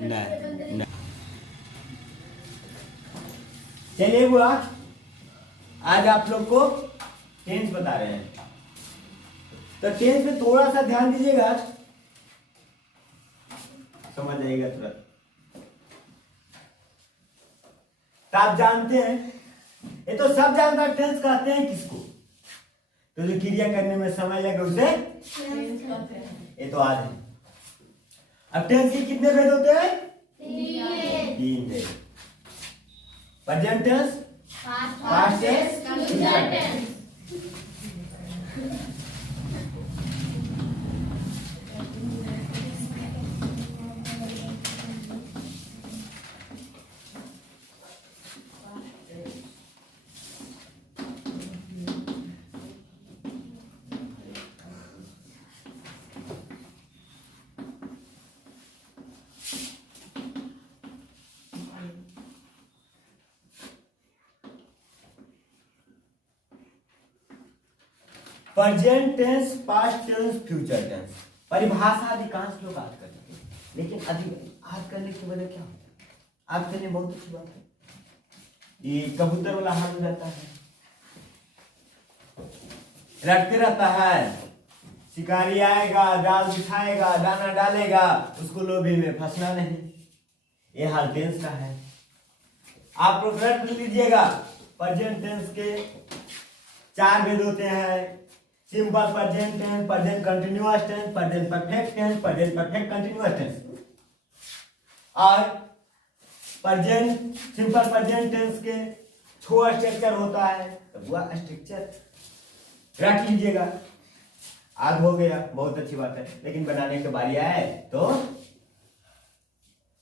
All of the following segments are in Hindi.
नहीं। चलिए बुआ, आज आप लोग को टेंस बता रहे हैं, तो टेंस में थोड़ा सा ध्यान दीजिएगा, समझ जाएगा तुरंत। तो आप जानते हैं, ये तो सब जानता है, टेंस कहते हैं किसको? तो जो क्रिया करने में समय लगे उसे टेंस कहते हैं। ये तो आज है। अब टेंस के कितने भेद होते हैं? 3 भेद। Present tense, past tense, future tense. Present tense, past tense, future tense परिभाषा अधिकांश लोग आज करते हैं, लेकिन आज करने की वजह क्या होता है? आज करने बहुत अच्छी बात है। ये कबूतर वाला हाल हो जाता है, रटते रहता है, शिकारी आएगा, जाल बिछाएगा, दाना डालेगा, उसको लोभी में फंसना नहीं। ये हाल टेंस का है। आप लोग रट लीजिएगा, प्रेजेंट टेंस के 4 भेद होते हैं। Simple present tense, present continuous tense, present perfect tense, present perfect continuous tense. और प्रेजेंट सिंपल प्रेजेंट टेंस के 6 स्ट्रक्चर होता है, तो वह स्ट्रक्चर रख लीजिएगा। आज हो गया, बहुत अच्छी बात है, लेकिन बनाने की बारी आए तो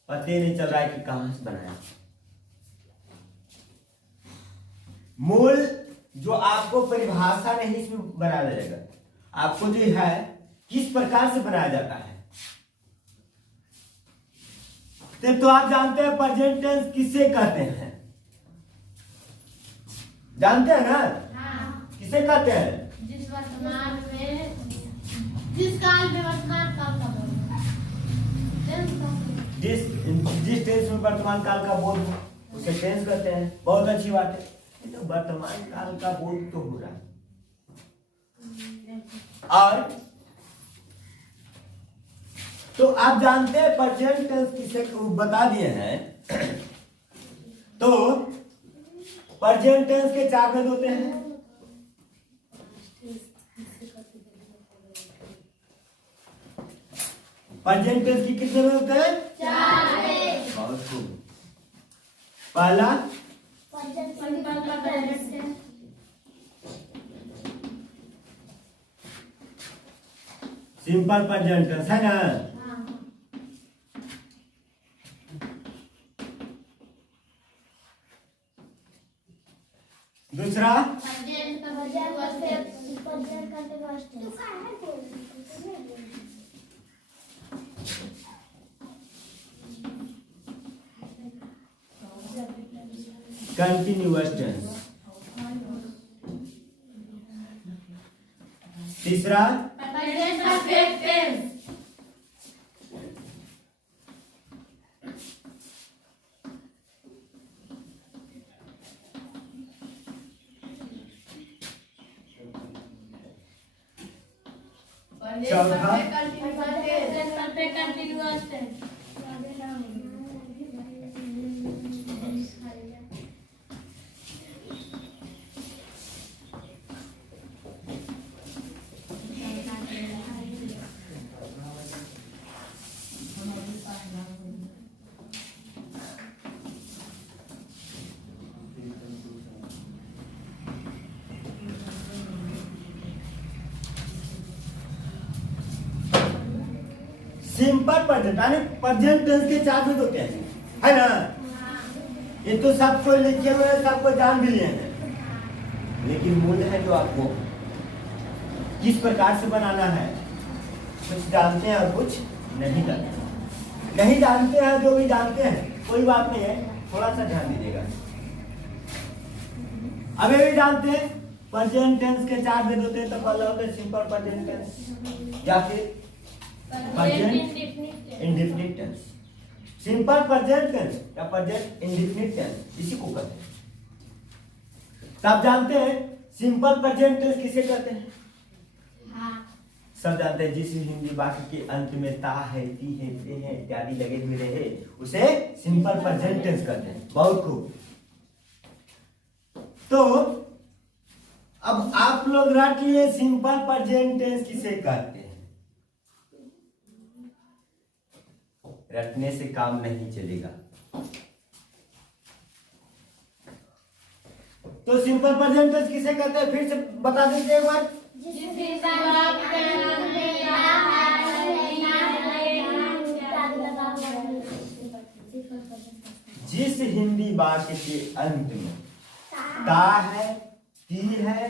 पता नहीं चल रहा है कि कहां से बनाया। मूल जो आपको परिभाषा नहीं इसमें बनाया जाएगा, आपको जो है किस प्रकार से बनाया जाता है। तो आप जानते हैं प्रेजेंट टेंस किसे कहते हैं? जानते हैं ना? हाँ। किसे कहते हैं? जिस वर्तमान में, जिस काल में वर्तमान काल का बोध, जिस टेंस में वर्तमान काल का बोध हो उसे टेंस कहते हैं। बहुत अच्छी बात है, तो वर्तमान काल का बोध तो हो रहा है। और तो आप जानते हैं प्रेजेंट टेंस किसे बता दिए हैं। तो प्रेजेंट टेंस के 4 भेद होते हैं। प्रेजेंट टेंस की कितने भेद होते हैं? 4। बहुत खूब। पहला सिंपल प्रेजेंट टेंस है ना? दूसरा कंटिन्यूअस टेंस। तीसरा परफेक्ट टेंस। चौथा perfect continuous tense. Simple present यानी प्रेजेंट टेंस के 4 भेद होते हैं, है ना? ये तो सबको लिखे हुए हैं, सबको जान भी लिए हैं, लेकिन मूल है जो आपको किस प्रकार से बनाना है, कुछ जानते हैं और कुछ नहीं जानते। नहीं जानते हैं, जो भी जानते हैं कोई बात नहीं है, थोड़ा सा ध्यान दीजिएगा। अब ये भी जानते हैं प्रेजेंट टेंस के 4 भेद होते हैं। तो पहला होता है सिंपल प्रेजेंट टेंस या फिर present indefinite tense. Simple present tense या प्रेजेंट इंडेफिनिट टेंस इसी को कहते हैं। तो आप जानते हैं सिंपल प्रेजेंट टेंस किसे कहते हैं? हाँ। सब जानते हैं जिस हिंदी वाक्य के अंत में ता है, ती है, ते है इत्यादि लगे हुए रहे उसे सिंपल प्रेजेंट टेंस कहते हैं। बहुत खूब। तो अब आप लोग रट लिए सिंपल प्रेजेंट टेंस किसे कहते हैं। रटने से काम नहीं चलेगा। तो सिंपल प्रेजेंट टेंस किसे कहते हैं फिर से बता दीजिए एक बार। जिस हिंदी वाक्य के अंत में ता है, ती है,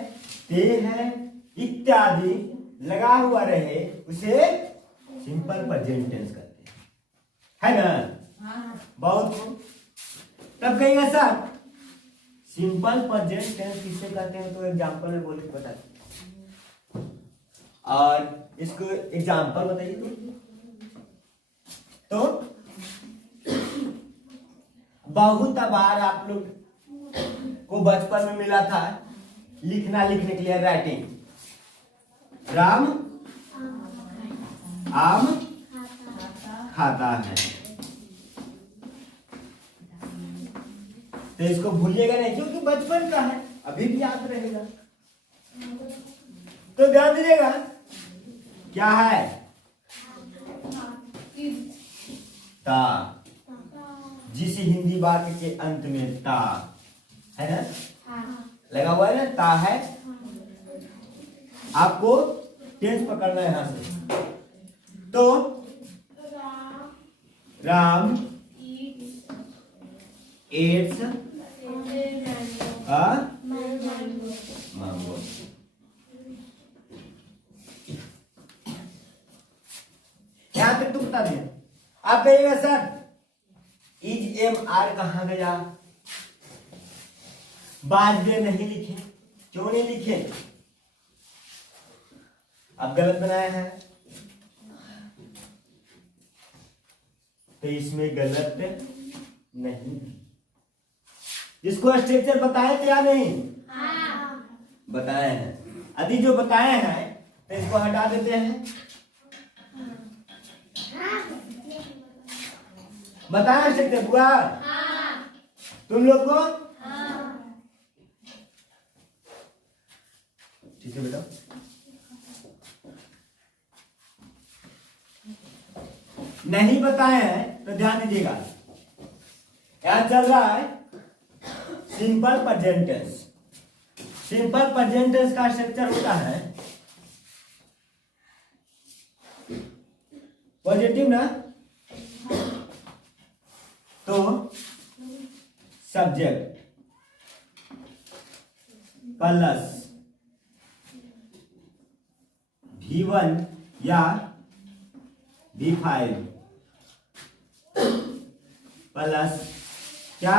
ते है इत्यादि लगा हुआ रहे उसे सिंपल प्रेजेंट टेंस कहते हैं, है ना? बहुत खूब। तब कहेंगे सर सिंपल प्रेजेंट टेंस किसे कहते हैं, तो एग्जांपल में बोल के बता दीजिए और इसको एग्जांपल बताइए। तो बहुत बार आप लोग को बचपन में मिला था लिखने के लिए राइटिंग। राम आम खाता है। तो इसको भूलिएगा नहीं क्योंकि बचपन का है, अभी भी याद रहेगा। तो ध्यान दीजिएगा क्या है ता। जिस हिंदी वाक्य के अंत में ता है ना लगा हुआ है ना, ता है। आपको टेंस पकड़ना है यहां से। तो राम एट्स मैंगो। यहां तक तो बता दिया। आप कहिएगा सर इज एम आर कहां गया? बाद में नहीं लिखे। क्यों नहीं लिखे? अब गलत बनाया है तो इसमें गलत नहीं। इसको स्ट्रक्चर बताए थे या नहीं? बताए हैं। यदि जो बताए हैं तो इसको हटा देते हैं। बताया स्ट्रक्चर बुआ तुम लोग को? ठीक है बेटा। नहीं बताए हैं तो ध्यान दीजिएगा। यहां चल रहा है simple present tense. Simple present tense का स्ट्रक्चर होता है पॉजिटिव ना, तो सब्जेक्ट प्लस V1 या V5 प्लस क्या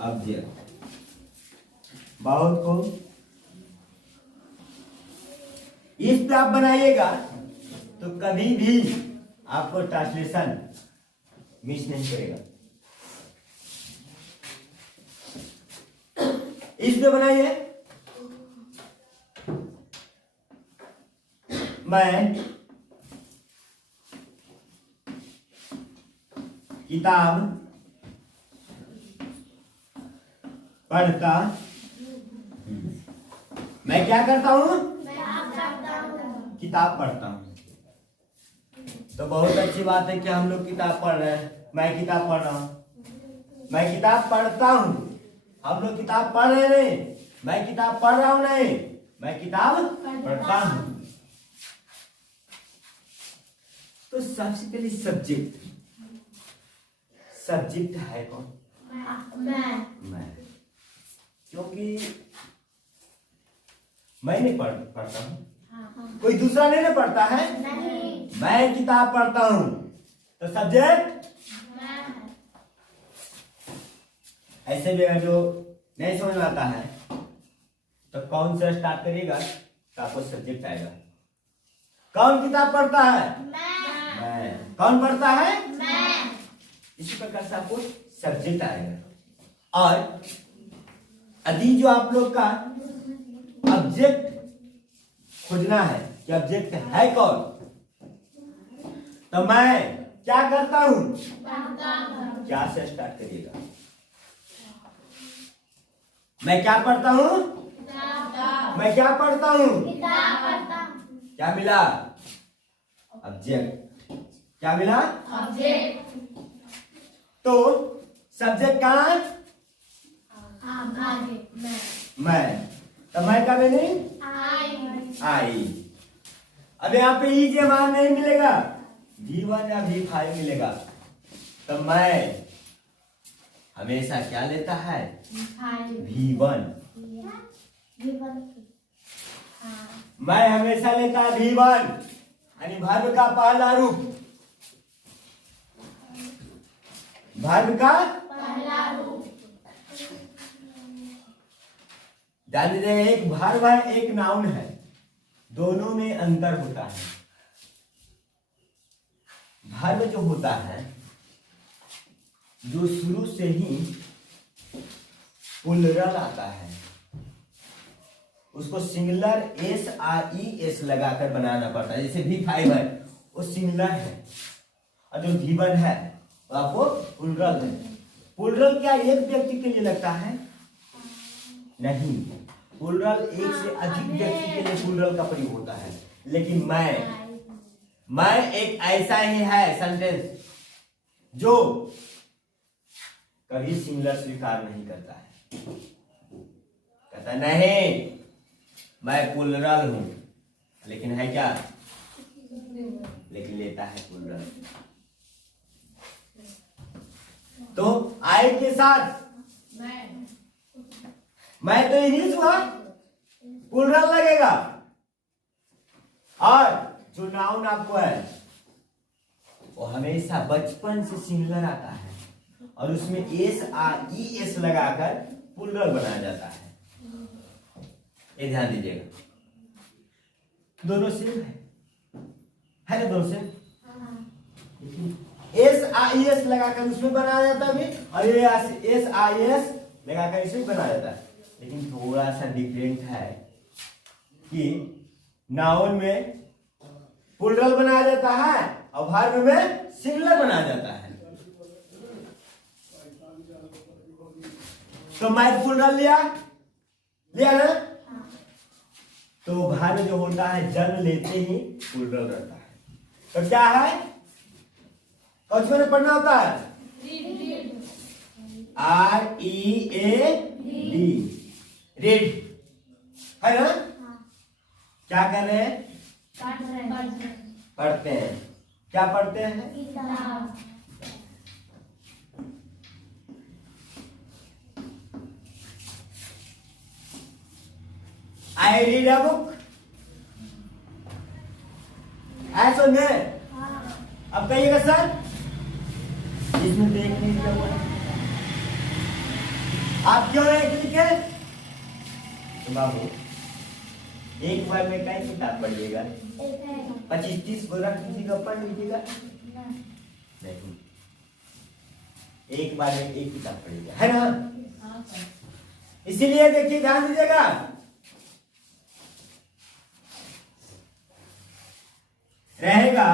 ऑब्जेक्ट। बहुत खूब। इस पे आप बनाइएगा तो कभी भी आपको ट्रांसलेशन मिस नहीं करेगा। इस पे बनाइए मैं किताब पढ़ता। मैं क्या करता हूं? किताब पढ़ता हूं। तो बहुत अच्छी बात है कि हम लोग किताब पढ़ रहे हैं। मैं किताब पढ़ रहा हूं। मैं किताब पढ़ता हूं। हम लोग किताब पढ़ रहे नहीं। मैं किताब पढ़ रहा हूं नहीं, मैं किताब पढ़ता हूं। तो सबसे पहले सब्जेक्ट है कौन? मैं। क्योंकि मैं नहीं पढ़ता हूं, कोई दूसरा नहीं पढ़ता है। मैं किताब पढ़ता हूं तो सब्जेक्ट। ऐसे भी अगर जो नहीं समझ में आता है तो कौन से स्टार्ट करिएगा तो आपको सब्जेक्ट आएगा। कौन किताब पढ़ता है? मैं। कौन पढ़ता है? मैं। इसी प्रकार से आपको सब्जेक्ट आएगा। और यदि जो आप लोग का ऑब्जेक्ट खोजना है कि ऑब्जेक्ट है कौन, तो मैं क्या करता हूं, क्या से स्टार्ट करिएगा। मैं क्या पढ़ता हूं, मैं क्या पढ़ता हूं, क्या मिला, ऑब्जेक्ट। क्या मिला, ऑब्जेक्ट। तो सब्जेक्ट कहां, आगे मैं, तो मैं का मीनिंग आई। अब यहाँ पे ई के मान नहीं मिलेगा, V1 या V5 मिलेगा। तो मैं हमेशा क्या लेता है, V1। मैं हमेशा लेता है V1, यानी वर्ब का पहला रूप, वर्ब का पहला रूप। ध्यान दीजिएगा, एक वर्ब है एक नाउन है, दोनों में अंतर होता है। वर्ब जो होता है जो शुरू से ही प्लुरल आता है, उसको सिंगुलर SRES लगाकर बनाना पड़ता है। जैसे V5 है वो सिंगुलर है, और जो V1 है वो आपको प्लुरल है। प्लुरल क्या एक व्यक्ति के लिए लगता है, नहीं, प्लुरल एक से अधिक व्यक्ति के लिए प्लुरल का प्रयोग होता है। लेकिन मैं एक ऐसा ही है सेंटेंस जो कभी सिंगुलर स्वीकार नहीं करता है। कहता नहीं मैं प्लुरल हूं, लेकिन है क्या, लेकिन लेता है प्लुरल। तो आई के साथ मैं तो इंग्लिश हुआ, प्लुरल लगेगा। और जो नाउन आपको है वो हमेशा बचपन से सिंगुलर आता है, और उसमें SRES लगाकर प्लुरल बनाया जाता है। ये ध्यान दीजिएगा, दोनों सेम है ना, दोनों सेम। SRES लगाकर उसमें बनाया जाता है, और ये SRES लगाकर इसमें बनाया जाता है। लेकिन थोड़ा सा डिफरेंट है कि नाउन में प्लुरल बनाया जाता है और वर्ब में सिंगुलर बनाया जाता है। तो मैं प्लुरल लिया ना, तो वर्ब जो होता है जन्म लेते ही प्लुरल रहता है। तो क्या है, कौन सी पढ़ना होता है, READ, रीड है ना। क्या कर रहे हैं, पढ़ते हैं। क्या पढ़ते हैं, आई रीड अ बुक, ऐसा में। अब कहिएगा सर इसमें तो एक नहीं लिखा हुआ है, आप क्यों एक लिखे, तो बाबू एक बार में कई किताब पढ़ लीजिएगा, 25-30 को रख लीजिएगा, पढ़ लीजिएगा, नहीं, एक बार में एक किताब पढ़िएगा, है ना। इसीलिए देखिए ध्यान दीजिएगा, रहेगा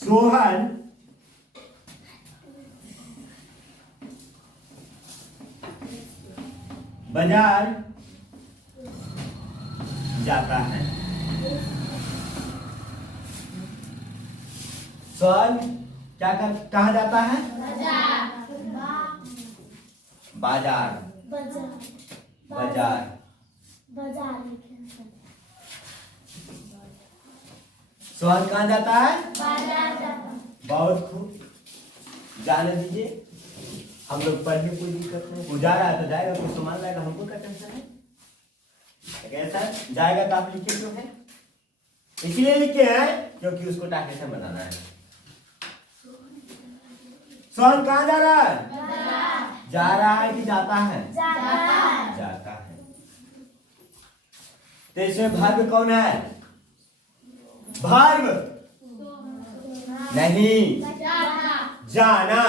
सोहन बाजार जाता है। सोहन क्या कर, कहाँ जाता है, बाजार, बाजार, सोहन कहाँ जाता है, बहुत खूब, जाने दीजिए। हम लोग पढ़ के कोई दिक्कत नहीं, वो जा रहा है तो जाएगा, कुछ सामान लाएगा, हमको क्या टेंशन है। कैसा जाएगा तो आप लिखे क्यों है, इसलिए लिखे हैं क्योंकि उसको टाकेशन बनाना है। सोहन कहाँ जा रहा है, जा रहा है कि जाता है, जाता है। तो इसमें भाग्य कौन है, भार्ब नहीं, जाना।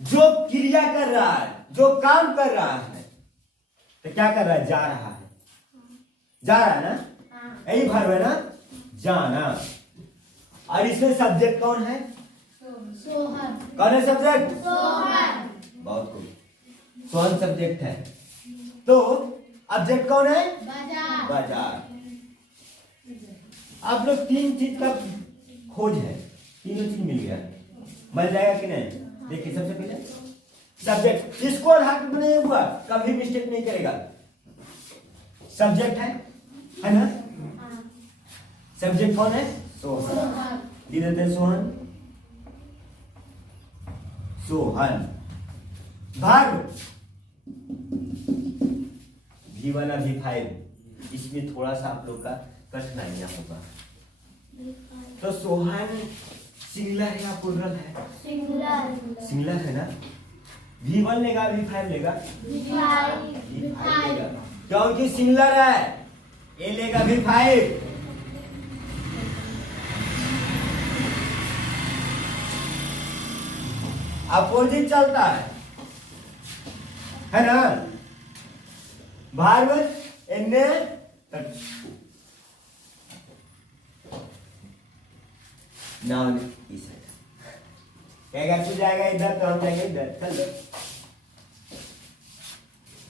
जो क्रिया कर रहा है, जो काम कर रहा है, तो क्या कर रहा है? जा रहा है, जा रहा है ना, यही भार्ब है ना, जाना। और इसमें सब्जेक्ट कौन है? कौन है सब्जेक्ट? बहुत खूब, सोहन सब्जेक्ट है। तो ऑब्जेक्ट कौन है? बाजार। आप लोग तीन चीज का खोज है, तीनों चीज मिल गया, मिल जाएगा कि नहीं? देखिए सबसे पहले सब्जेक्ट, इसको आधार पर नहीं हुआ, कभी मिस्टेक नहीं करेगा। सब्जेक्ट है ना? सब्जेक्ट कौन है? सोहन। दे देते हैं सोहन, सोहन। भार्ब V1 और V5, इसमें थोड़ा सा आप लोग का कठिनाइयां होगा। तो सोहन सिंगुलर है या प्लूरल है? सिंगुलर है ना। V1 लेगा, V5 लेगा, V5 लेगा, क्योंकि सिंगुलर है। A लेगा V5, अपोजिट चलता है ना। भार्ब एने नाउन इस कहेगा तू जाएगा इधर तो हम जाएंगे इधर, चल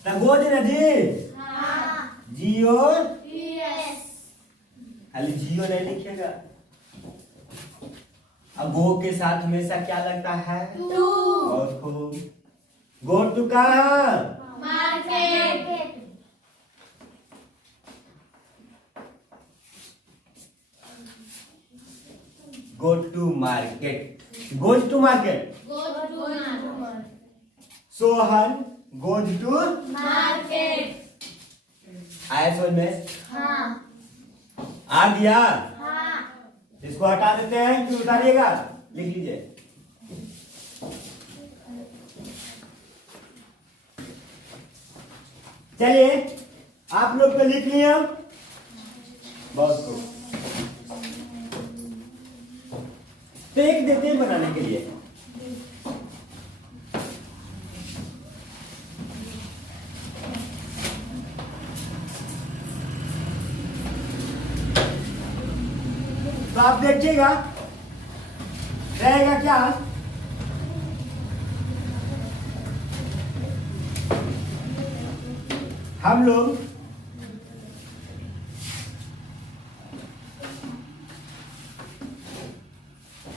तब गोद ना जी। जियो, खाली जियो नहीं लिखेगा। अब गो के साथ हमेशा क्या लगता है? और खूब। गो टू कहाँ? Market. Go to market, goes to market. Sohan goes to market. आया समझ में? हाँ। आ गया? हाँ। इसको हटा देते हैं कि उतारिएगा? लिख लीजिए। चलिए आप लोग को लिख लिया, बहुत खूब। तो एक देते हैं बनाने के लिए। तो आप देखिएगा रहेगा क्या? हम लोग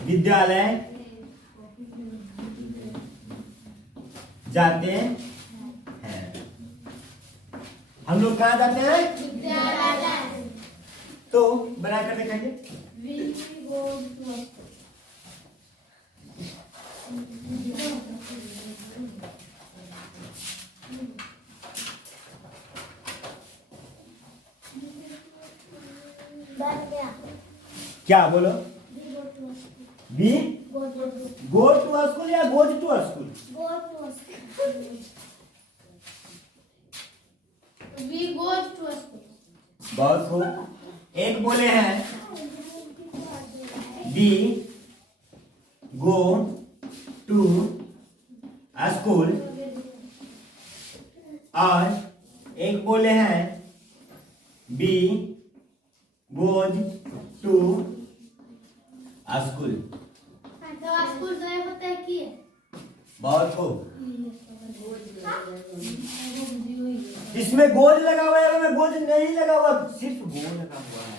विद्यालय जाते हैं। हम लोग कहाँ जाते हैं? विद्यालय। तो बना कर दिखाइए। क्या बोलो? बी गो टू स्कूल या गोज टू स्कूल? बहुत खूब। एक बोले हैं बी गो टू स्कूल, और एक बोले हैं B goes to school. School गए होते हैं कि? बहुत खूब। इसमें गोज लगा हुआ है, में गोज नहीं लगा हुआ, सिर्फ गो लगा हुआ है।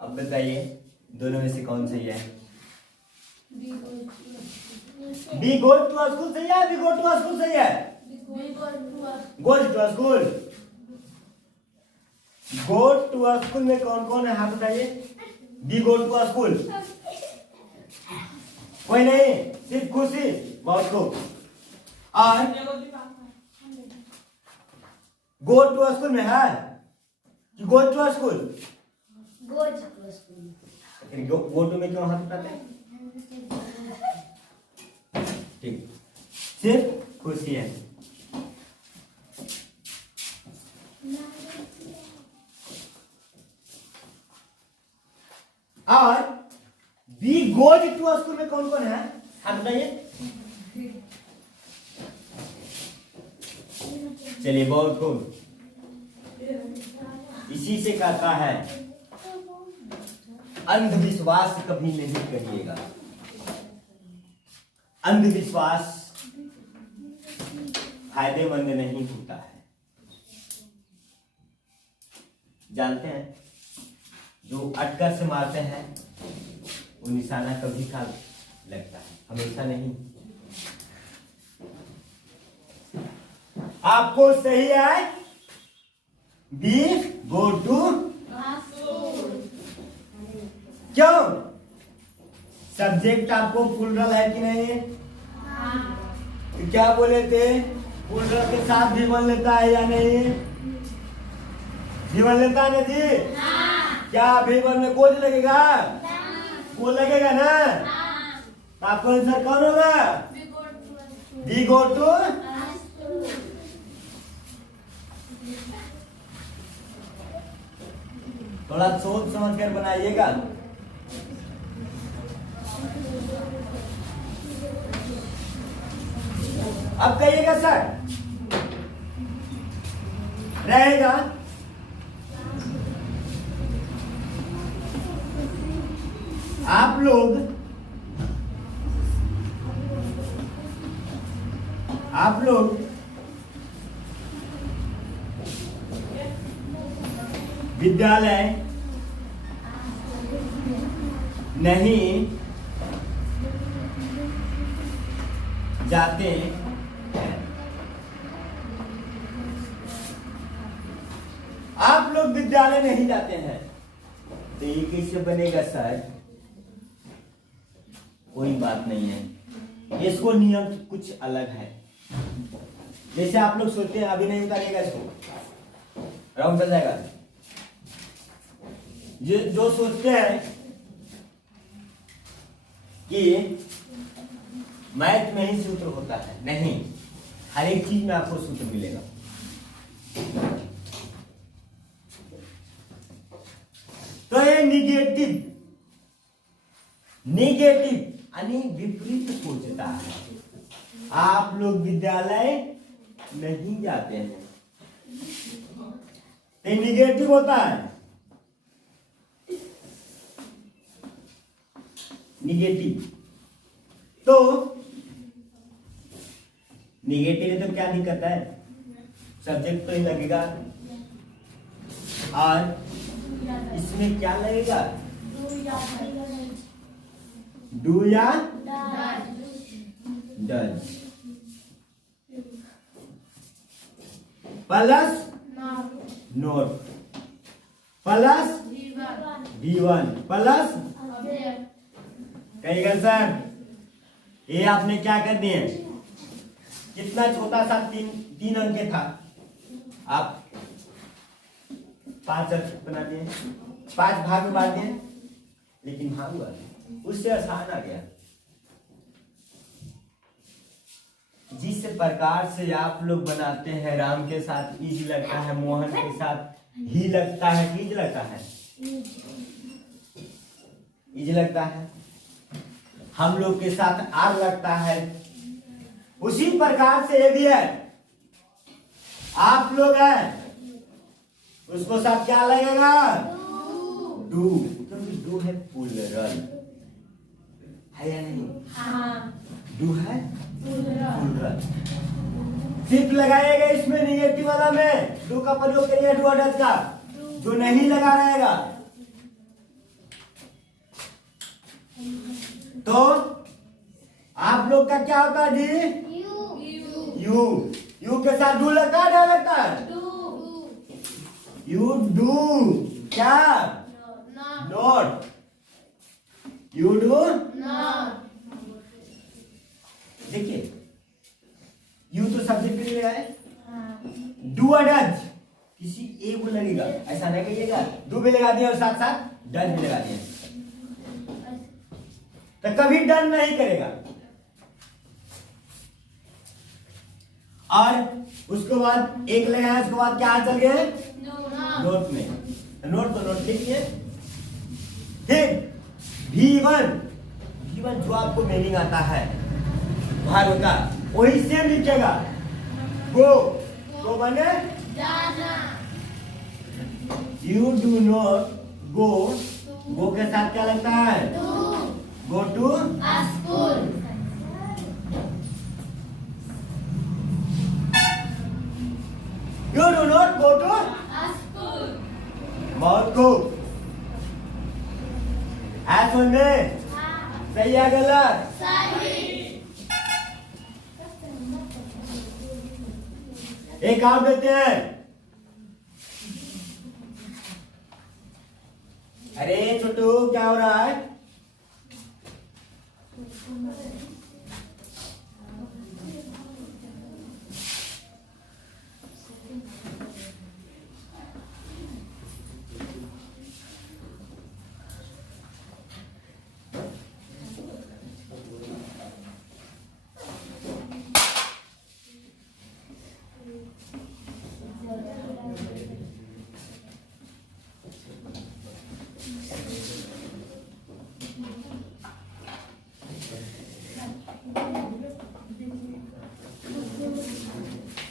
अब बताइए दोनों में से कौन सही है? बी गो टू स्कूल सही है, बी गो टू स्कूल सही है? Goes to school. Go to school में कौन कौन है हाथ बताइए? बी गो टू स्कूल कोई नहीं, सिर्फ खुशी। बहुत खूब। और गो टू स्कूल में है कि go to school? Go to में क्यों हाथ उठाते हैं? ठीक, सिर्फ खुशी है। और बी गोज टू स्कूल में कौन कौन है आप बताइए। चलिए बहुत खूब, इसी से कहता है अंधविश्वास कभी नहीं करिएगा। अंधविश्वास फायदेमंद नहीं होता है। जानते हैं जो अटकर से मारते हैं वो निशाना कभी का लगता है, हमेशा नहीं। आपको सही है बी गो टू, क्यों? सब्जेक्ट आपको प्लूरल है कि नहीं? तो क्या बोले थे, प्लूरल के साथ भी बन लेता है या नहीं? भी बन लेता है ना जी? क्या भी बन में कोज लगेगा? वो लगेगा ना? तो आपको आंसर कौन होगा? B go to. थोड़ा सोच समझ कर बनाइएगा। अब कहिएगा सर रहेगा आप लोग विद्यालय नहीं जाते हैं। आप लोग विद्यालय नहीं जाते हैं तो ये कैसे बनेगा सर? कोई बात नहीं है, इसको नियम कुछ अलग है। जैसे आप लोग सोचते हैं अभी नहीं उतारेगा इसको, राउंड चल जाएगा। जो सोचते हैं कि मैथ में ही सूत्र होता है, नहीं, हर एक चीज में आपको सूत्र मिलेगा। तो ये निगेटिव यानी विपरीत सोचता है। आप लोग विद्यालय नहीं जाते हैं, ये निगेटिव होता है। निगेटिव तो निगेटिव तो क्या दिक्कत है? सब्जेक्ट तो ही लगेगा और इसमें क्या लगेगा? डू या does plus note plus V1 plus कहिएगा सर ये आपने क्या कर दिए? कितना छोटा सा तीन अंक था, आप 5 अंक बना दिए, 5 भाग में बांट दिए, लेकिन भाग हुआ उससे आसान आ गया। जिस प्रकार से आप लोग बनाते हैं, राम के साथ इज लगता है, मोहन के साथ ही लगता है, इज लगता है, इज लगता है, हम लोग के साथ आर लगता है, उसी प्रकार से ये भी है। आप लोग हैं उसको साथ क्या लगेगा? डू, क्योंकि डू है प्लूरल है या नहीं? डू है प्लूरल। सिर्फ लगाएगा इसमें निगेटिव वाला में डू का प्रयोग करिए, डू डज का, जो नहीं लगा रहेगा तो आप लोग का क्या होता है जी? यू के साथ डू लगता है, क्या लगता है? यू डू क्या? नॉट। यू डू देखिए यू तो सब्जेक्ट के लिए है, डू और डज किसी एक को लगेगा, ऐसा नहीं कहिएगा डू भी लगा दिया और साथ साथ डज भी लगा दिया तो कभी डन नहीं करेगा। और उसके बाद एक लगाया, उसके बाद क्या चल गए? नोट में। नोट तो नोट लिखिए, ठीक। V1 जो आपको मीनिंग आता है भार होता वही सेम लिखेगा। गो बने जाना। यू डू नॉट गो के साथ क्या लगता है? Go to school. You do not go to school. बहुत खूब। ऐसा में सही है गलत? सही। एक काम देते हैं। अरे छोटू क्या हो रहा है?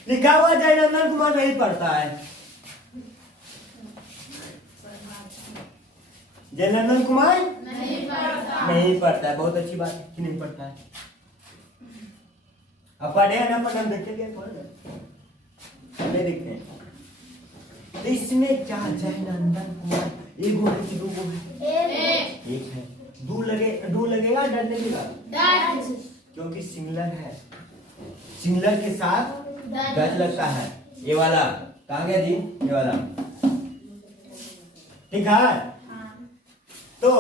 लिखा हुआ जयनंदन कुमार नहीं पढ़ता है। जयनंदन कुमार नहीं पढ़ता है। बहुत अच्छी बात है कि नहीं पढ़ता है। अब पढ़े ना पढ़े हम देखेंगे देखते हैं। तो इसमें क्या जयनंदन कुमार एक गो है कि दो गो है? एक है। दो लगेगा डर लगेगा क्योंकि सिंगुलर है। सिंगुलर के साथ डच लगता है। ये वाला कहाँ गया जी? ये वाला ठीक है। तो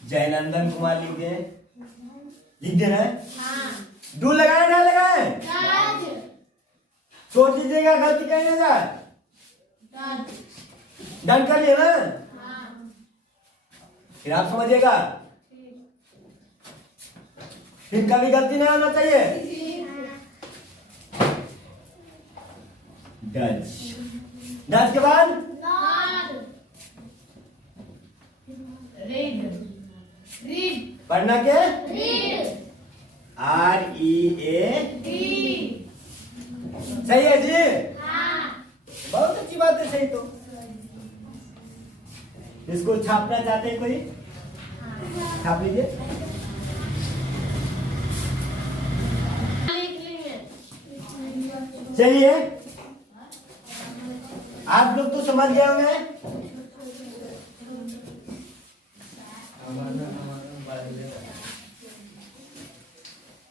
जयनंदन कुमार लिख देना है। डू लगाए ना लगाए? सोच लीजिएगा गलती कहने का। डन कर लिया ना? फिर आप समझिएगा। फिर कभी गलती नहीं होना चाहिए। डच के बाद पढ़ना के READ। सही है जी? बहुत अच्छी बात है। सही तो इसको छापना चाहते हैं कोई? छाप लीजिए। चलिए आप लोग तो समझ गए होंगे।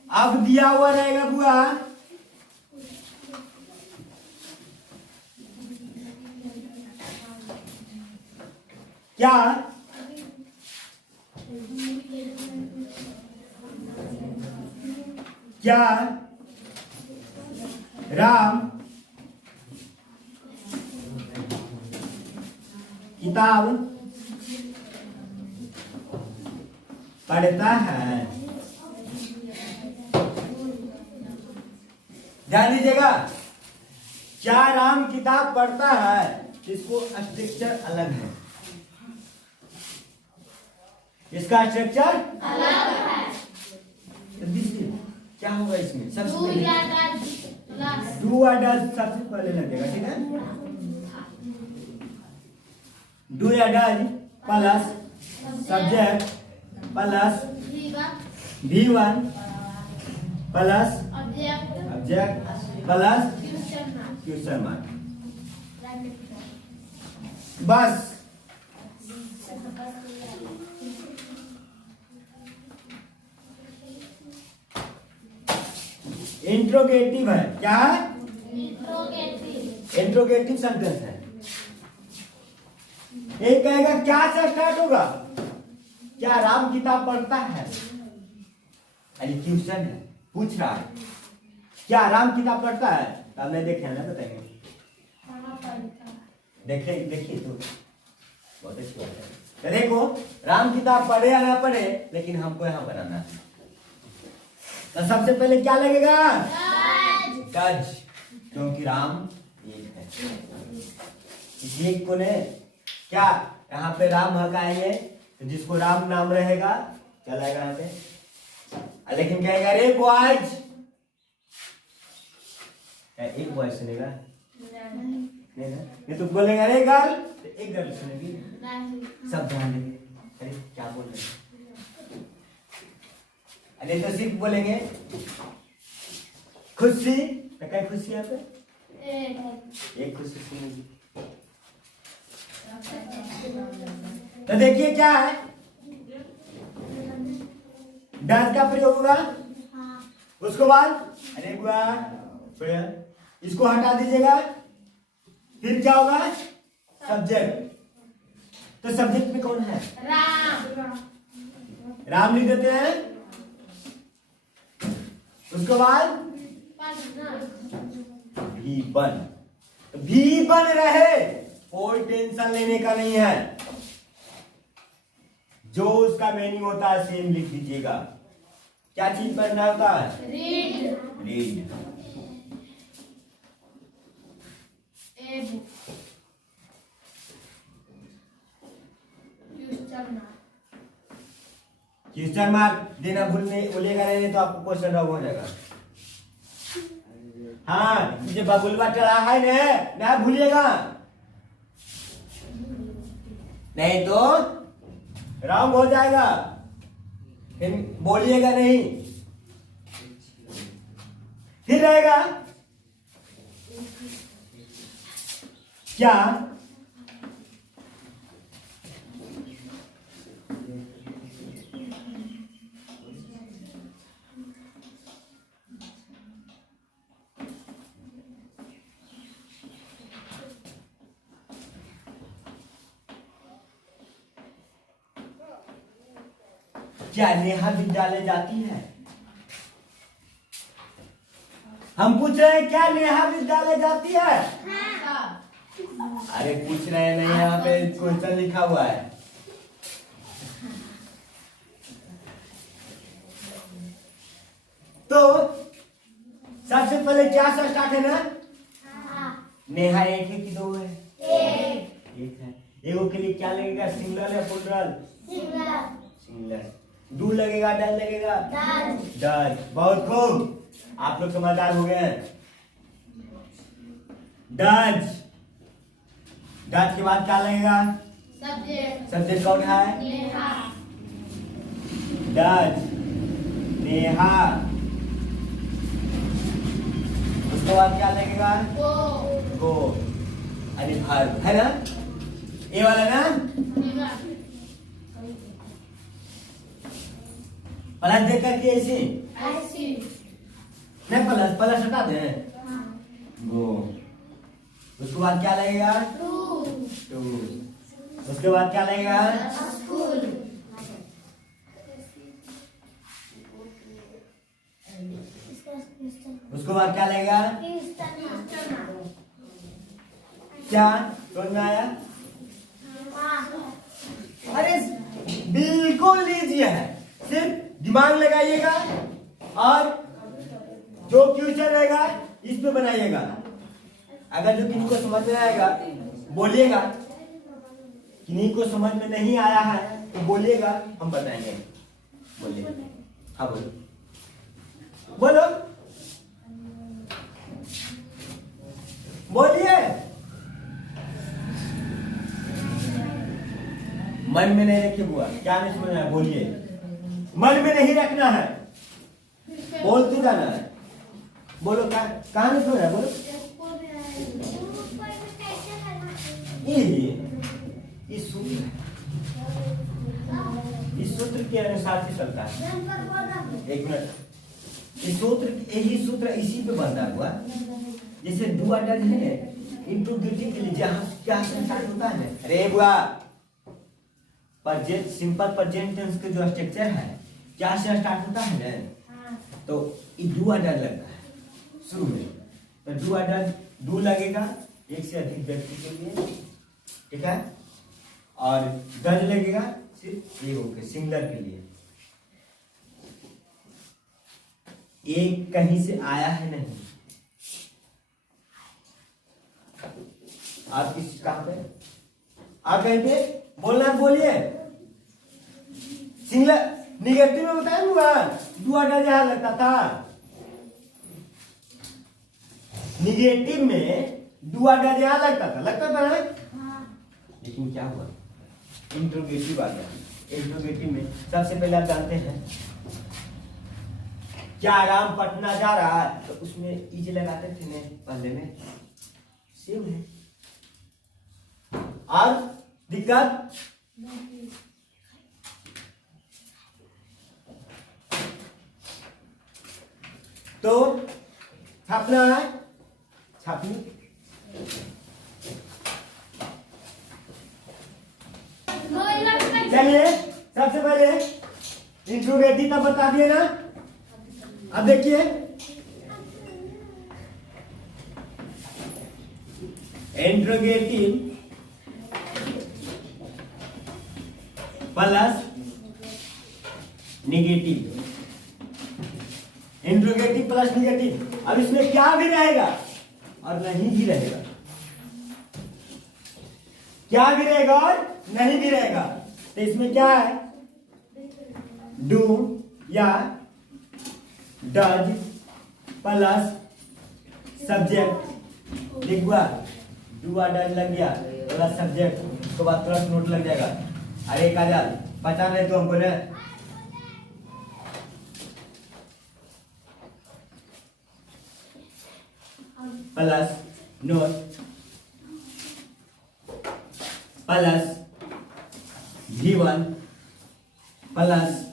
अब दिया हुआ रहेगा बुआ क्या? क्या राम किताब पढ़ता है? ध्यान दीजिएगा। क्या राम किताब पढ़ता है? इसको स्ट्रक्चर अलग है। इसका स्ट्रक्चर अलग है। क्या होगा इसमें? सबसे पहले डू या डज सबसे पहले लगेगा। ठीक है। डू या does plus subject plus V1 plus object plus question mark. बस इंट्रोगेटिव है। क्या है? इंट्रोगेटिव सेंटेंस है। एक कहेगा क्या से स्टार्ट होगा? क्या राम किताब पढ़ता है? अरे क्वेश्चन है, पूछ रहा है क्या राम किताब पढ़ता है? तब मैं देखे ना बताएंगे। देखिए तो बहुत अच्छी बात है। तो देखो राम किताब पढ़े या ना पढ़े, लेकिन हमको यहाँ बनाना है। तो सबसे पहले क्या लगेगा? गज, क्योंकि राम एक है। इस एक को ने क्या यहाँ पे राम हकाएंगे, तो जिसको राम नाम रहेगा क्या लगेगा यहाँ पे? लेकिन कहेगा रे बॉयज, एक बॉय सुनेगा नहीं ना? ये तो बोलेगा रे गर्ल, तो एक गर्ल सुनेगी, सब ध्यान देंगे अरे क्या बोल रहे हैं। अरे तो सिर्फ बोलेंगे खुशी, तो क्या खुशी यहाँ पे? एक खुशी सुनेगी। तो देखिए क्या है, डज का प्रयोग होगा। उसके बाद अरे बुआ इसको हटा दीजिएगा, फिर क्या होगा? सब्जेक्ट। तो सब्जेक्ट में कौन है? राम लिख देते हैं। उसके बाद भी बन, भी बन रहे, कोई टेंशन लेने का नहीं है। जो उसका मीनिंग होता है सेम लिख दीजिएगा। क्या चीज पढ़ना होता है? रीड। क्वेश्चन मार्क देना भूलेगा नहीं तो आपको क्वेश्चन रॉन्ग हो जाएगा। हाँ, ये बबुलवा चढ़ा है ना भूलिएगा, नहीं तो रॉन्ग हो जाएगा, फिर बोलिएगा नहीं। फिर रहेगा क्या? क्या नेहा विद्यालय जाती है? हम पूछ रहे हैं क्या नेहा विद्यालय जाती है? अरे पूछ रहे हैं नहीं, यहाँ पे क्वेश्चन लिखा हुआ है। तो सबसे पहले क्या से स्टार्ट है ना? नेहा एक है कि दो है? एक है। एगो के लिए क्या लगेगा? सिंगुलर या प्लूरल? सिंगुलर। डू लगेगा, डज लगेगा? डज। बहुत खूब, आप लोग समझदार हो गए। डज, डज के बाद क्या लगेगा? सब्जेक्ट कौन है? डज, नेहा। उसके बाद क्या लगेगा? गो। अरे वर्ब है ना, ये वाला ना। प्लस देख करके ऐसे नहीं, प्लस हटा दे। गो। उसके बाद क्या लगेगा? टू। उसके बाद क्या लगेगा? उसके बाद क्या लगेगा? क्या समझ में आया? अरे बिल्कुल लीजिए है, सिर्फ दिमाग लगाइएगा और जो क्वेश्चन रहेगा इस पे बनाइएगा। अगर जो किसी को समझ में आएगा बोलिएगा, किन्हीं को समझ में नहीं आया है तो बोलिएगा, हम बताएंगे। बोलिए। हाँ बोलो, बोलो, बोलिए। मन में नहीं रखिए बुआ, क्या नहीं समझ आया बोलिए। मन में नहीं रखना है, बोलते जाना है। बोलो, कहाँ नहीं समझ आया बोलो। ये सूत्र है, इस सूत्र के अनुसार से चलता है। एक मिनट, इस सूत्र, यही सूत्र इसी पे बनता हुआ। जैसे डू और डज है, इंट्रोड्यूसिंग के लिए जहाँ क्या स्टार्ट होता है। अरे बुआ, प्रेजेंट, सिंपल प्रेजेंट टेंस के जो स्ट्रक्चर है क्या से स्टार्ट होता है ना, तो ये डू और डज लगता है शुरू में। तो डू और डज, डू लगेगा एक से अधिक व्यक्ति के लिए, ठीक है। और डज लगेगा सिर्फ ए होके सिंगुलर के लिए। एक कहीं से आया है नहीं। आप किस कहां पे, आप कहीं पे बोलना बोलिए। सिंगुलर निगेटिव में बताया हुआ डू डज यहां लगता था। निगेटिव में डू डज यहां लगता था ना। लेकिन क्या हुआ, इंट्रोगेटिव आ गया। इंट्रोगेटिव में सबसे पहले आप जानते हैं क्या राम पटना जा रहा है, तो उसमें इज लगाते थे ने पहले में, सेम है। और दिक्कत तो छापना है, छापी। चलिए सबसे पहले इंट्रोगेटिव तब बता दिए ना। अब देखिए interrogative plus negative, interrogative plus negative. अब इसमें क्या भी रहेगा और नहीं भी रहेगा, क्या भी रहेगा और नहीं भी रहेगा। तो इसमें क्या है, डू या डज प्लस सब्जेक्ट लिखवा, डू या डज लग गया प्लस सब्जेक्ट, उसके बाद तुरंत नोट लग जाएगा। अरे काजल पहचान रहे तो हमको ना, plus note plus V1 plus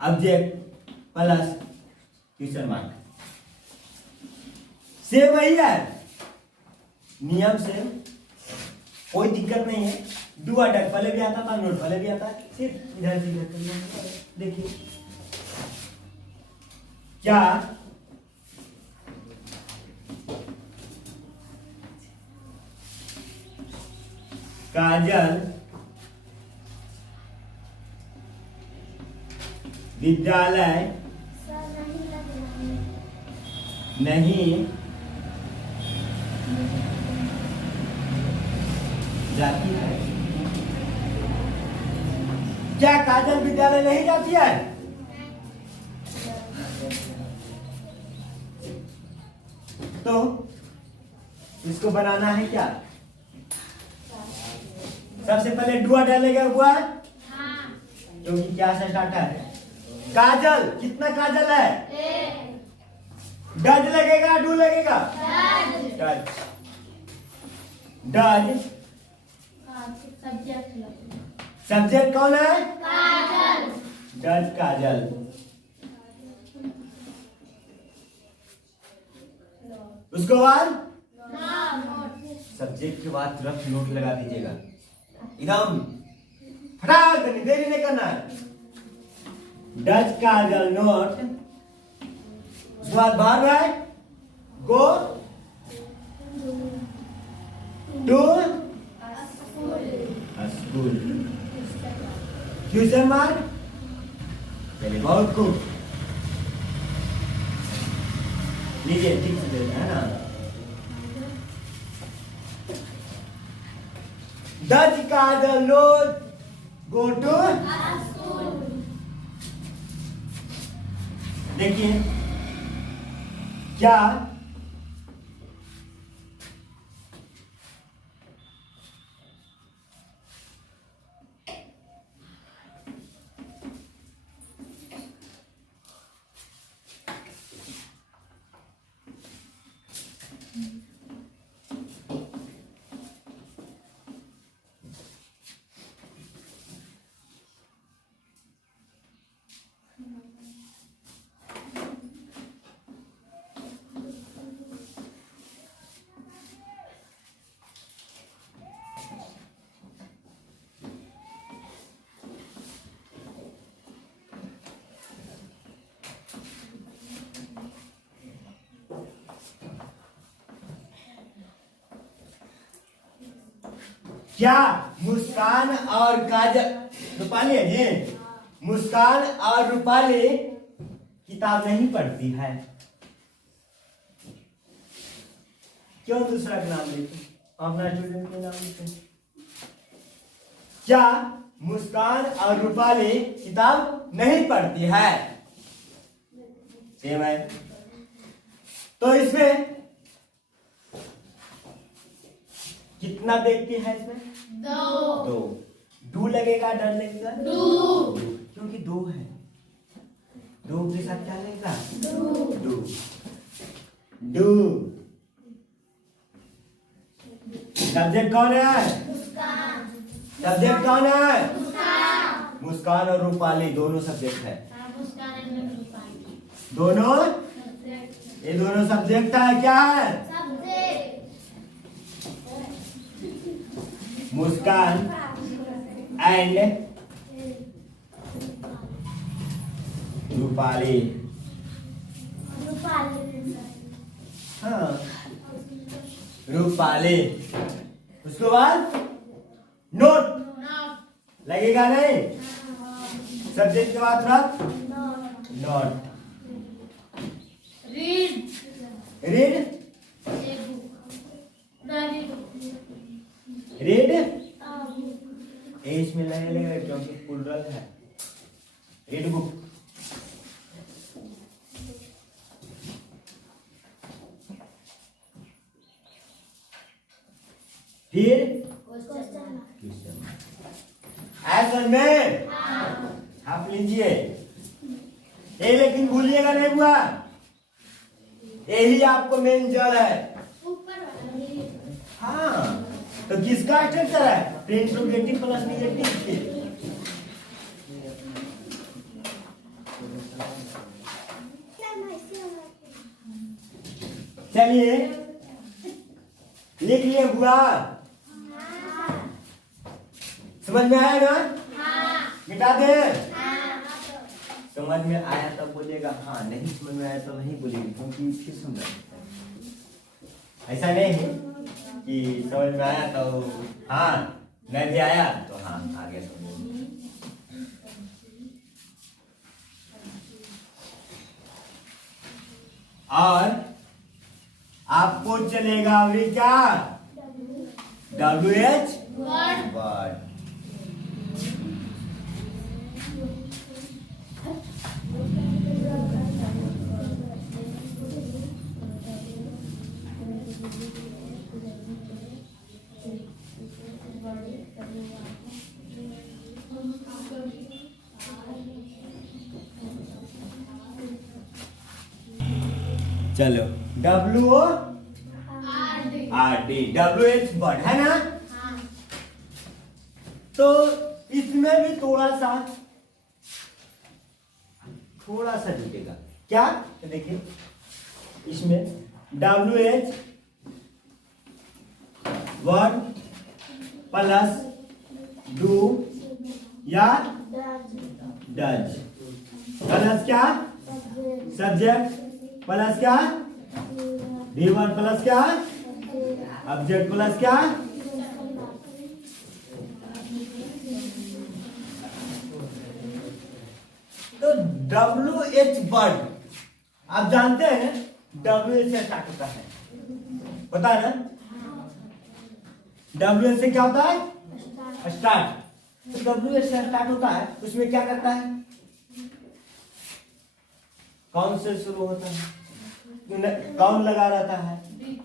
object plus question mark. Same वही है, नियम सेम, कोई दिक्कत नहीं है। डू और डज पहले भी आता था, नोट पहले भी आता है, सिर्फ इधर से इधर करना है। देखिए क्या काजल विद्यालय नहीं जाती है। क्या काजल विद्यालय नहीं जाती है? तो इसको बनाना है क्या, सबसे पहले डुआ डालेगा हुआ, क्योंकि क्या से स्टार्ट है, काजल, कितना काजल है, डज लगेगा डू लगेगा, डज, डज सब्जेक्ट कौन है, काजल, डज काजल। उसके बाद सब्जेक्ट के बाद तुरंत नोट लगा दीजिएगा, एकदम फटाक करनी, देरी नहीं करना है। डज काजल नोट, उसके बाद बाहर है go to school, question mark. चलिए बहुत खूब, लीजिए ठीक से देना है ना। Does Kajal not go to school. देखिए क्या क्या मुस्कान और काजल, रूपाली है जी, मुस्कान और रूपाली किताब नहीं पढ़ती है? क्यों दूसरा का नाम लेते, अपना स्टूडेंट के नाम लेते? क्या मुस्कान और रूपाली किताब नहीं पढ़ती है? सेम है। तो इसमें कितना देखती है? इसमें दो। डू लगेगा, डर लगेगा? क्योंकि दो है, दो के साथ क्या लगेगा? डू। सब्जेक्ट कौन है? सब्जेक्ट कौन है? मुस्कान और रूपाली दोनों सब्जेक्ट है। दोनों, ये दोनों सब्जेक्ट है। क्या है? मुस्कान एंड रूपाली। हाँ, रूपाली। उसके बाद नोट लगेगा नहीं? सब्जेक्ट के बाद नोट। रीड इसमें लगेगा क्योंकि प्लूरल है। Read book. फिर ऐसा में छाप लीजिए। ये लेकिन भूलिएगा नहीं हुआ, यही आपको मेन जड़ है। हाँ, तो किसका स्ट्रक्चर है? Interrogative plus negative. चलिए लिख लिए हुआ, समझ में आया ना? मिटा दे। समझ में आया तब बोलिएगा हाँ, नहीं समझ में आया तो नहीं बोलिएगा, क्योंकि फिर समझ ऐसा नहीं है कि समझ में आया तो हाँ, नहीं भी आया तो हाँ आगे समझ। और आपको चलेगा अभी क्या? WH word. चलो WORD, WH वर्ड है ना? तो इसमें भी थोड़ा सा जुटेगा। क्या? तो देखिए इसमें WH वर्ड प्लस डू या डज प्लस क्या? सब्जेक्ट प्लस क्या? V1 प्लस क्या? ऑब्जेक्ट प्लस क्या? तो WH वर्ड आप जानते हैं WH से स्टार्ट होता है, पता है ना? WH से क्या होता है? स्टार्ट। तो WH से स्टार्ट होता है, उसमें क्या करता है? कौन से शुरू होता है? कौन लगा रहता है?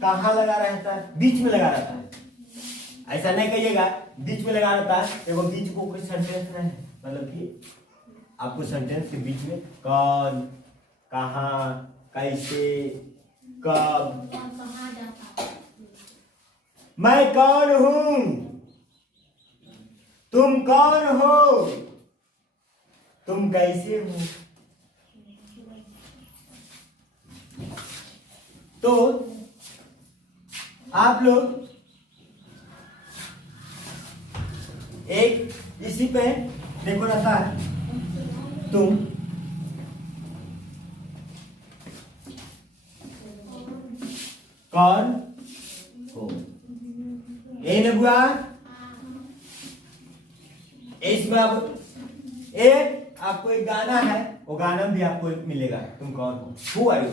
कहाँ लगा रहता है? बीच में लगा रहता है। ऐसा नहीं कहिएगा बीच में लगा रहता है, तो वो बीच को कोई सेंटेंस नहीं है, मतलब कि आपको सेंटेंस के बीच में कौन, कहाँ, कैसे, कब। मैं कौन हूं? तुम कौन हो? तुम कैसे हो? तो आप लोग एक इसी पे देखो रहता है, तुम कौन हो? यही ना हुआ? इसमें अब एक आपको एक गाना है, वो गाना भी आपको मिलेगा। तुम कौन हो? Who are you?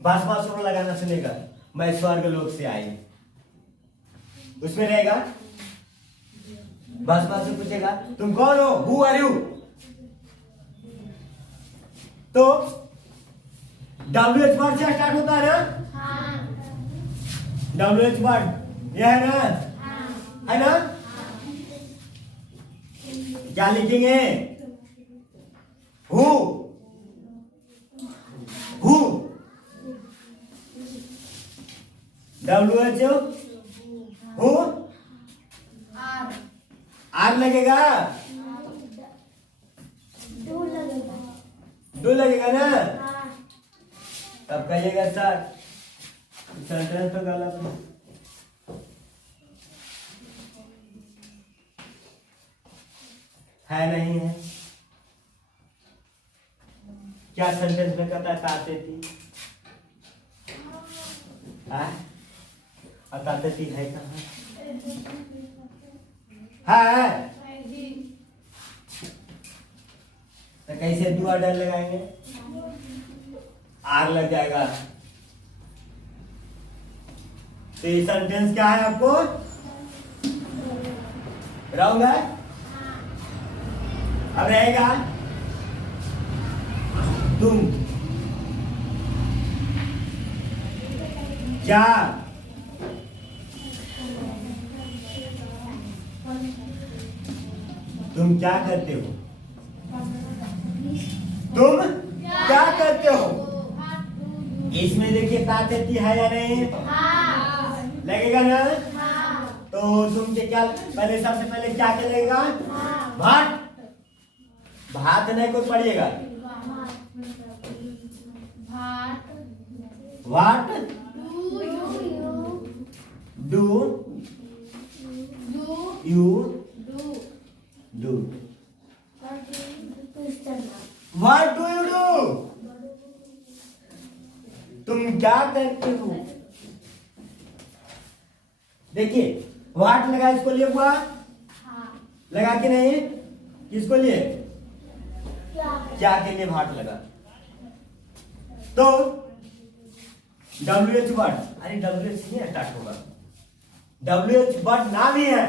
बांसुरी लगाना सुनेगा, मैं स्वर्ग लोक से आई, उसमें रहेगा। बांसुरी पूछेगा तुम कौन हो, हु आर यू? तो WH वर्ड से स्टार्ट होता है ना? हाँ। WH वर्ड यह है ना? हाँ। है ना? क्या लिखेंगे? Who, who, WH who, are. Are लगेगा, डू लगेगा ना? हाँ। तब कहिएगा सर सेंटेंस तो गलत है। है नहीं है? क्या सेंटेंस में कहता है ताते थी? और ताते थी है कहाँ? है तो कैसे दो ऑर्डर लगाएंगे? आर लग जाएगा। तो ये सेंटेंस क्या है आपको? रॉन्ग है। अब रहेगा तुम क्या तुम क्या करते हो? तुम क्या करते हो? इसमें देखिए ताकती है या नहीं? हाँ। लगेगा ना? हाँ। तो तुम के क्या पहले, सबसे पहले क्या क्या लगेगा? हाँ। भात, भात नहीं कुछ पढ़िएगा। भात। What, do, you, do. What do you do? तुम क्या करते हो? देखिए वाट लगा, इसको लिए हुआ लगा के नहीं, किसको लिए? क्या के लिए वाट लगा? तो WH वर्ड, अरे WH से स्टार्ट होगा। WH वर्ड नाम ही है,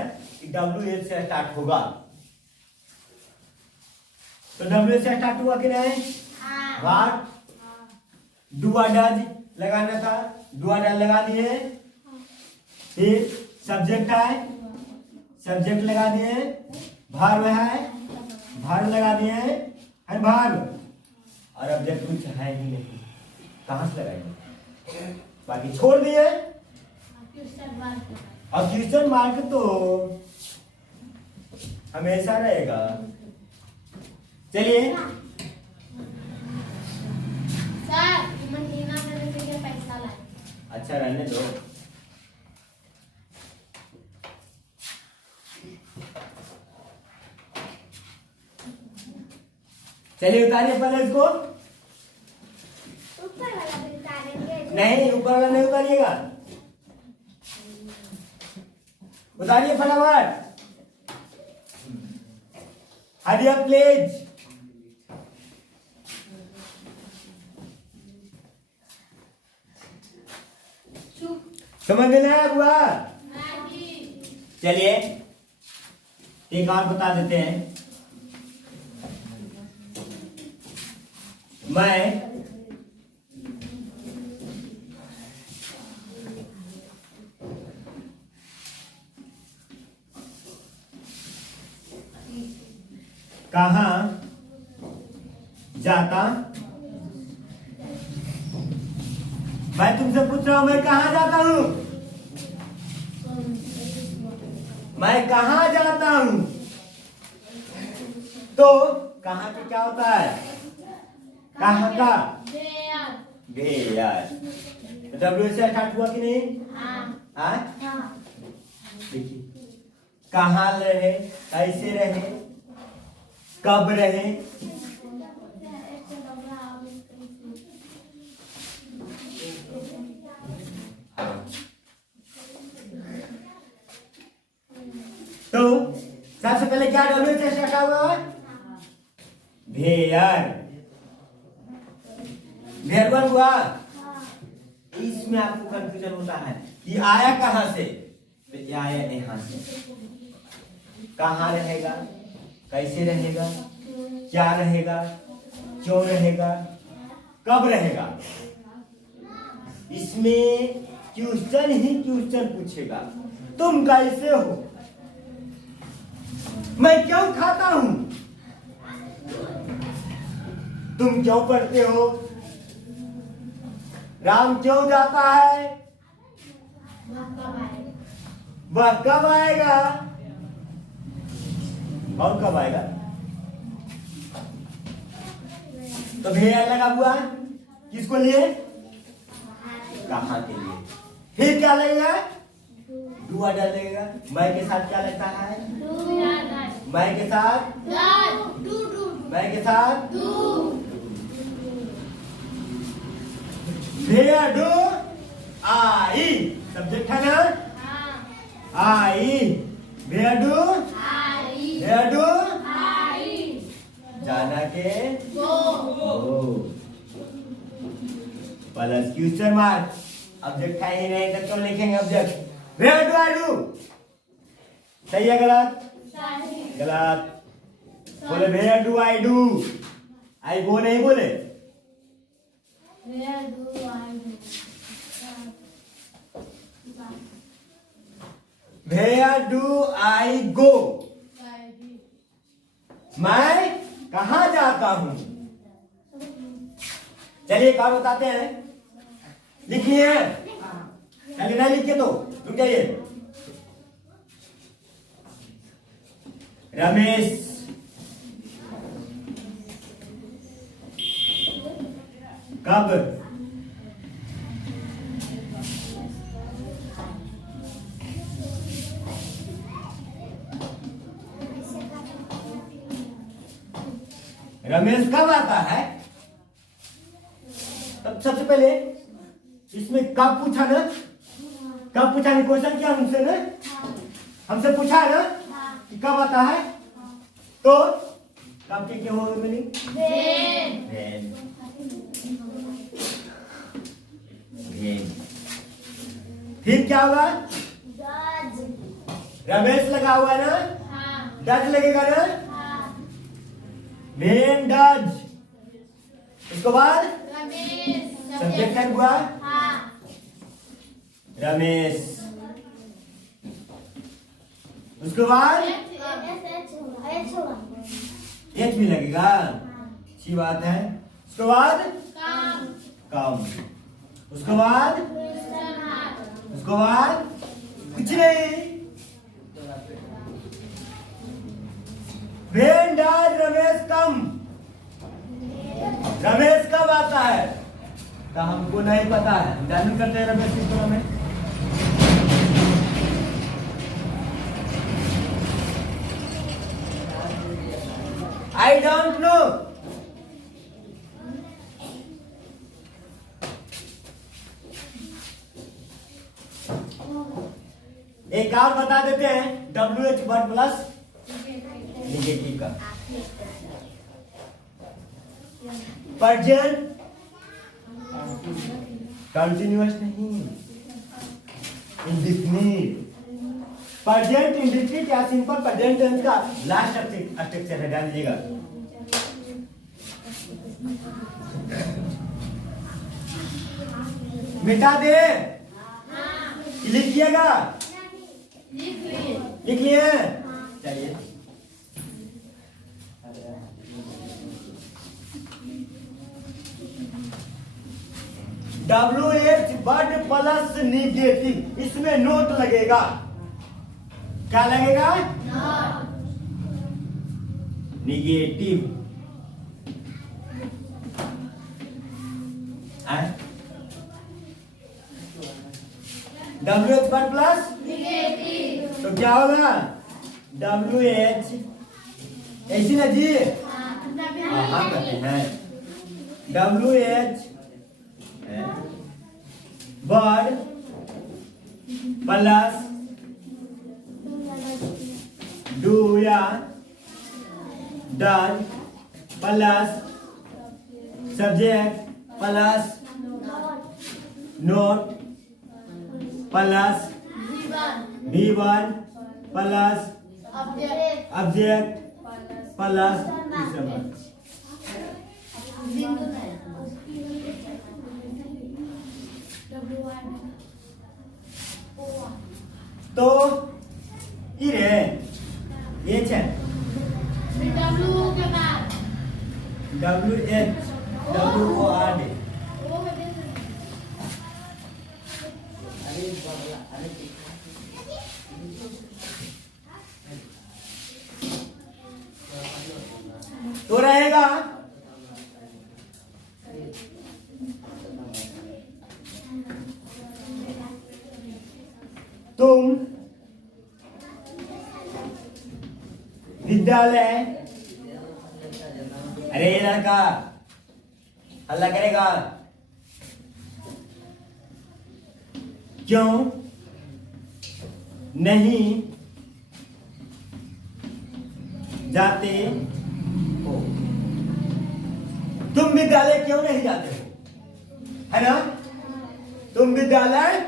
WH से स्टार्ट होगा। तो WH से स्टार्ट हुआ कि नहीं? वाट, डू डज लगाना था, डू डज लगा दिए। फिर सब्जेक्ट है, सब्जेक्ट लगा दिए। वर्ब है, वर्ब लगा दिए एंड वर्ब, और ऑब्जेक्ट कुछ है ही नहीं, कहां से लगाएंगे? बाकी छोड़ दिए। और क्वेश्चन मार्क तो हमेशा रहेगा। चलिए सर महीना में के पैसा लाए। अच्छा रहने दो। चलिए उतारिए पहले इसको। ऊपर वाला भी उतारेंगे? नहीं, ऊपर वाला नहीं उतारिएगा, उतारिए फटाफट। Hurry up please. समझ में नहीं आया बुआ? चलिए एक और बता देते हैं। कहां जाता, मैं तुमसे पूछ रहा हूं, मैं कहां जाता हूं? मैं कहां जाता हूं? तो कहां के क्या होता है? कहां का? यार W से स्टार्ट हुआ कि नहीं? हाँ। देखिए कहां रहे, कैसे रहे, कब रहे, हेलो, सबसे पहले क्या डब्ल्यू से स्टार्ट हुआ? भेयर। भेयर बन हुआ। इसमें आपको कंफ्यूजन होता है कि आया कहां से, तो ये आया यहां से। कहां रहेगा, कैसे रहेगा, क्या रहेगा, क्यों रहेगा, कब रहेगा, इसमें क्वेश्चन ही क्वेश्चन पूछेगा। तुम कैसे हो, मैं क्यों खाता हूं, तुम क्यों पढ़ते हो, राम क्यों जाता है, वह कब आएगा, और कब आएगा। तो भेयर लगा हुआ किसको लिए, कहां के लिए। फिर क्या लगेगा, डू आ लगेगा। मैं के साथ क्या लगता है, मैं के साथ, मैं के साथ भेयर डू आई, सब्जेक्ट है ना, I. Where do, where do जाना के go, plus question mark. Object है ही नहीं तब तो लिखेंगे object. Where do I do, सही है गलत, गलत। बोले where do I do, I go नहीं बोले। वेयर डू आई गो, मैं कहां जाता हूं। चलिए एक और बताते हैं, लिखिए। चलिए ना लिखिए तो रुक जाइए। रमेश कब रमेश कब आता है। तब सबसे पहले इसमें कब पूछा ना, कब पूछा नहीं, क्वेश्चन किया हमसे ना, हमसे पूछा है ना कि कब आता है। तो कब के क्या होगा मीनिंग, फिर क्या होगा, रमेश लगा हुआ है ना, डज लगेगा ना, वेन डज। इसके बाद सब्जेक्ट है हुआ रमेश, उसके बाद एच भी लगेगा, अच्छी बात है। उसके बाद कम, उसके बाद, उसके बाद कुछ नहीं। When does रमेश कम, रमेश कब आता है, तो हमको नहीं पता है, हम जानन करते हैं रमेश किस तरह में। I don't know, एक और बता देते हैं, WH वर्ड प्लस निगेटिव का। प्रेजेंट कंटिन्यूअस नहीं, इंडेफिनिट। प्रेजेंट इंडेफिनिट या सिंपल प्रेजेंट टेंस का लास्ट स्ट्रक्चर है, ध्यान दीजिएगा। मिटा दे, लिखिएगा, लिख लिए। चलिए WH वर्ड प्लस निगेटिव, इसमें नोट लगेगा। क्या लगेगा, negative. WH word plus negative, तो क्या होगा, WH ऐसी ना जी, हाँ कहते हैं WH वर्ड प्लस डू या done plus subject plus note plus V1 plus object plus तो ये है WHWORD तो रहेगा तुम विद्यालय, अरे ये लड़का हल्ला करेगा क्यों नहीं जाते हो? तुम विद्यालय क्यों नहीं जाते हो, है ना? तुम विद्यालय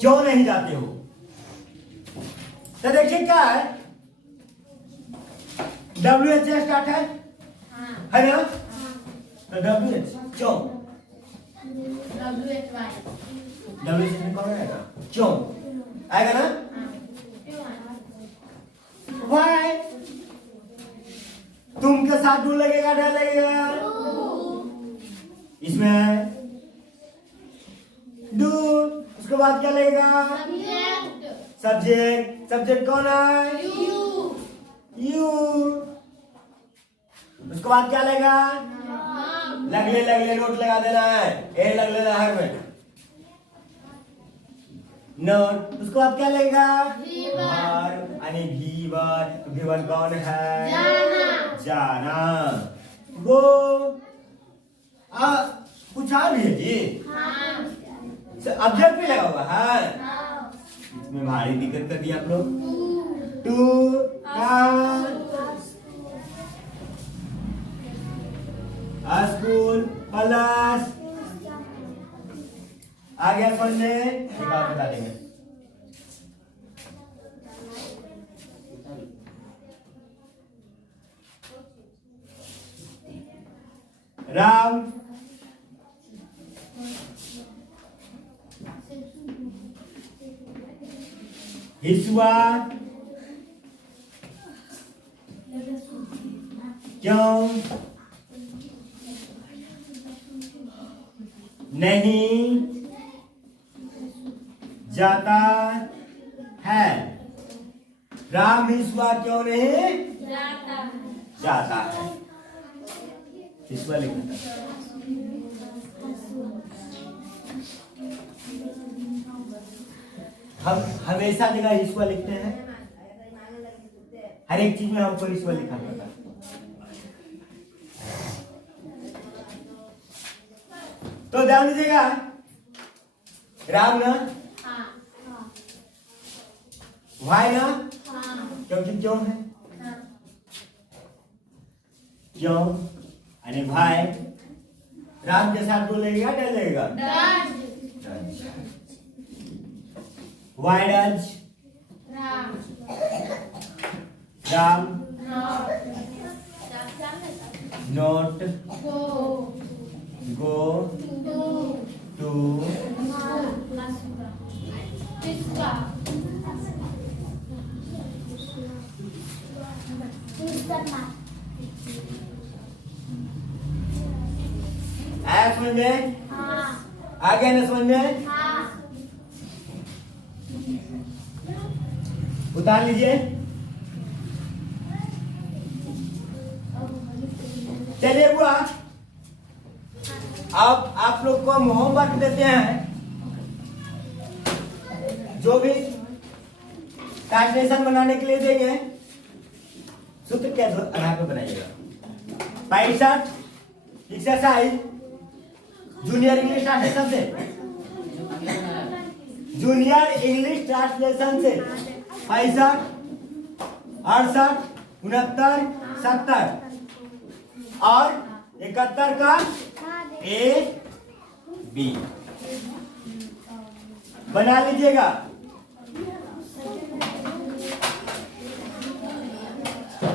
क्यों नहीं जाते हो? तो देखिए क्या है, WH से स्टार्ट है ना? तो WH क्यों, WH में कौन आएगा? क्यों आएगा ना? Why? तुम के साथ डू लगेगा, डर लगेगा, इसमें डू, उसके बाद क्या लगेगा? सब्जेक्ट, सब्जेक्ट कौन है? यू, उसके बाद क्या लगेगा? लगले नोट लगा देना है, ए लग लेना हर में नोट, उसके बाद क्या लगेगा? यानी V1 कौन है? जाना। गो कुछ आ भी है जी, ऑब्जेक्ट भी लगा हुआ है, इसमें भारी दिक्कत कर दिया आप लोग। टू स्कूल प्लस आ गया समझ में, एक बात बता देंगे। राम हिस्वा क्यों नहीं जाता है? राम हिस्वा क्यों नहीं जाता है? हिस्वा लिखना था। हम हमेशा जगह हिस्वा लिखते हैं, हर एक चीज में हमको हिस्वा लिखना पड़ता है। तो ध्यान दीजिएगा, राम ना, भाई ना, क्योंकि क्यों है, क्यों यानी भाई, राम के साथ बोलेगा डर लगेगा, why does Ram not go to आया समझ में? आ गया ना समझ में? उतार लीजिए। चलिए बुआ, अब आप लोग को हम होमवर्क देते हैं, जो भी ट्रांसलेशन बनाने के लिए देंगे, सूत्र के आधार पर बनाइएगा। 65 एक्सरसाइज जूनियर इंग्लिश ट्रांसलेशन से, जूनियर इंग्लिश ट्रांसलेशन से 65 68, 69, 70 और 71 का ए बी बना लीजिएगा।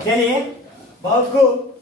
चलिए, बहुत खूब।